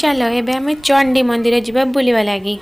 चलो एबे हमें चंडी मंदिर जीवा बुलिवा लागी।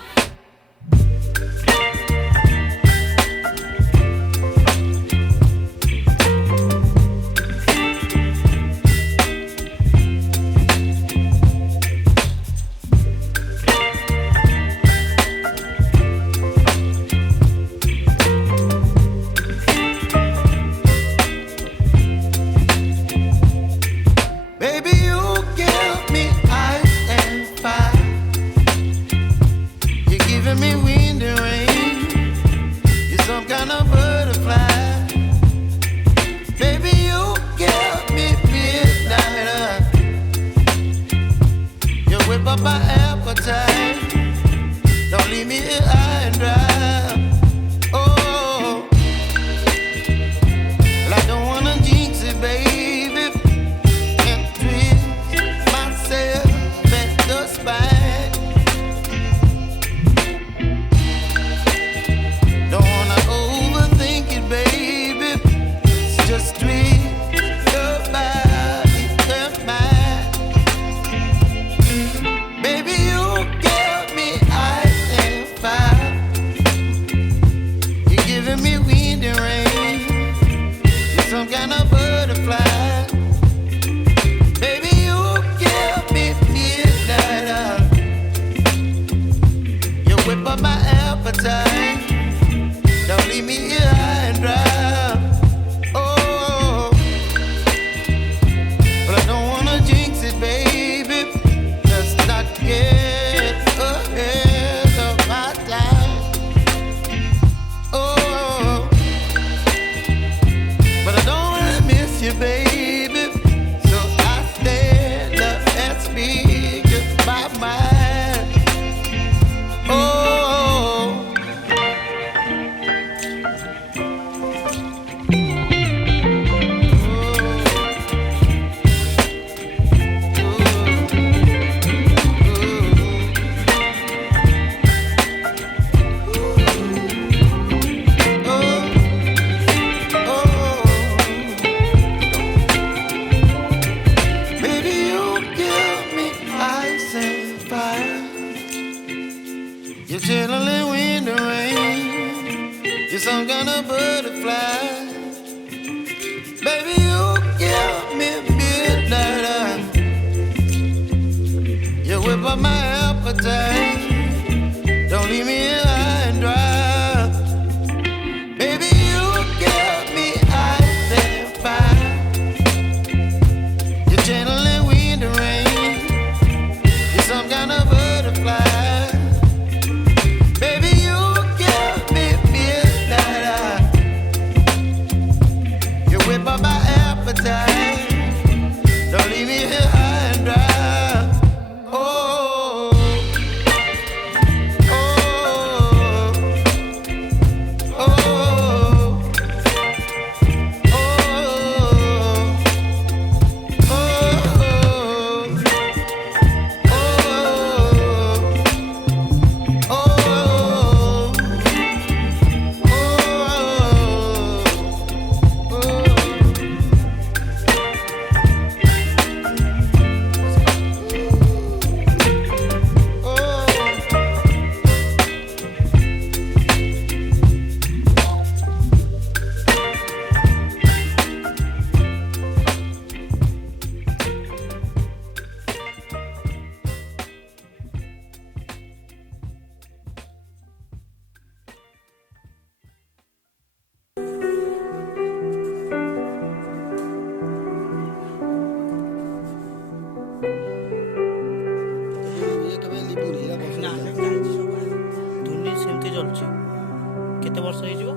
କେତେ ବର୍ଷ ହେଇଯିବ?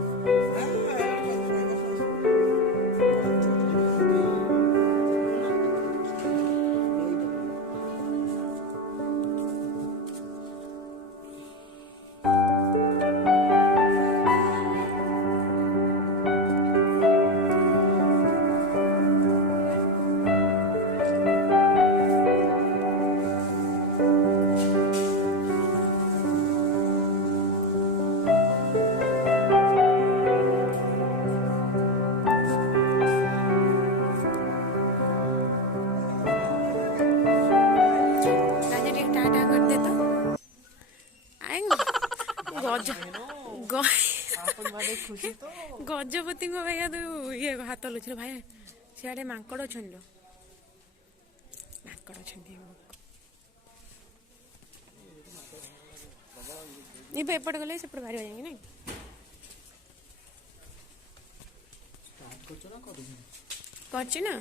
ଗଜପତିଙ୍କ ଭାଇ ଇଏ ହାତ ଲୁଚିଲ ଭାଇ ସିଆଡେ ମାଙ୍କଡ ଅଛନ୍ତି ଲୋ ମାଙ୍କଡ ଅଛନ୍ତି ଏବେ ଏପଟେ ଗଲେ ସେପଟେ ବାହାରିବା ଯାଇକି ନାଇଁ କରିଛି ନା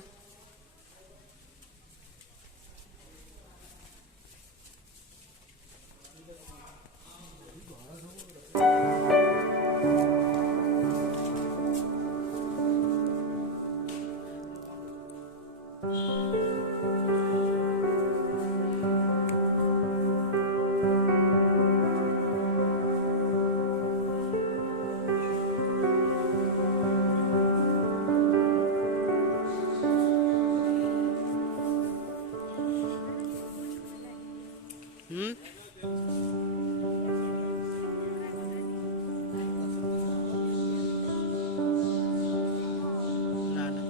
ନା ନା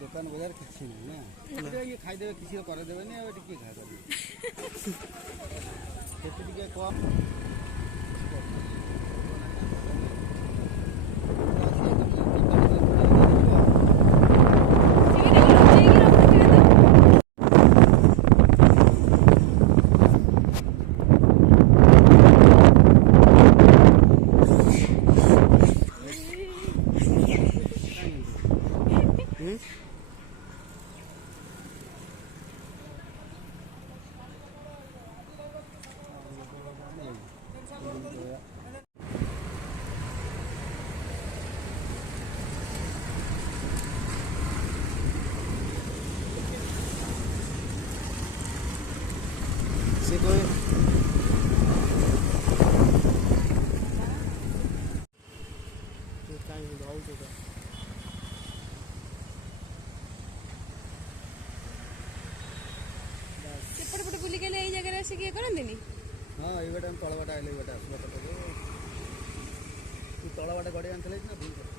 ଦୋକାନ ବଜାର କିଛି ନାହିଁ ନା ଇଏ ଖାଇଦେବେ କିଛି କରିଦେବେନି ଆଉ ଏଠି କିଏ ଖାଇଦେବେ ସେଠି ଟିକେ କମ୍ ସେ କହେ କାହିଁ ରହୁଛୁ ତ ସେପଟେ ପଟେ ବୁଲିକି ଗଲେ ଏଇ ଜାଗାରେ ଆସିକି ଇଏ କରନ୍ତିନି ହଁ ଏଇ ବାଟେ ଆମେ ତଳ ବାଟେ ଆଇଲେ ଏଇ ବାଟେ ଆସିବା ତଳ ବାଟେ ଗଡ଼ି ଆଣିଥିଲେ ନା ଭୁଲ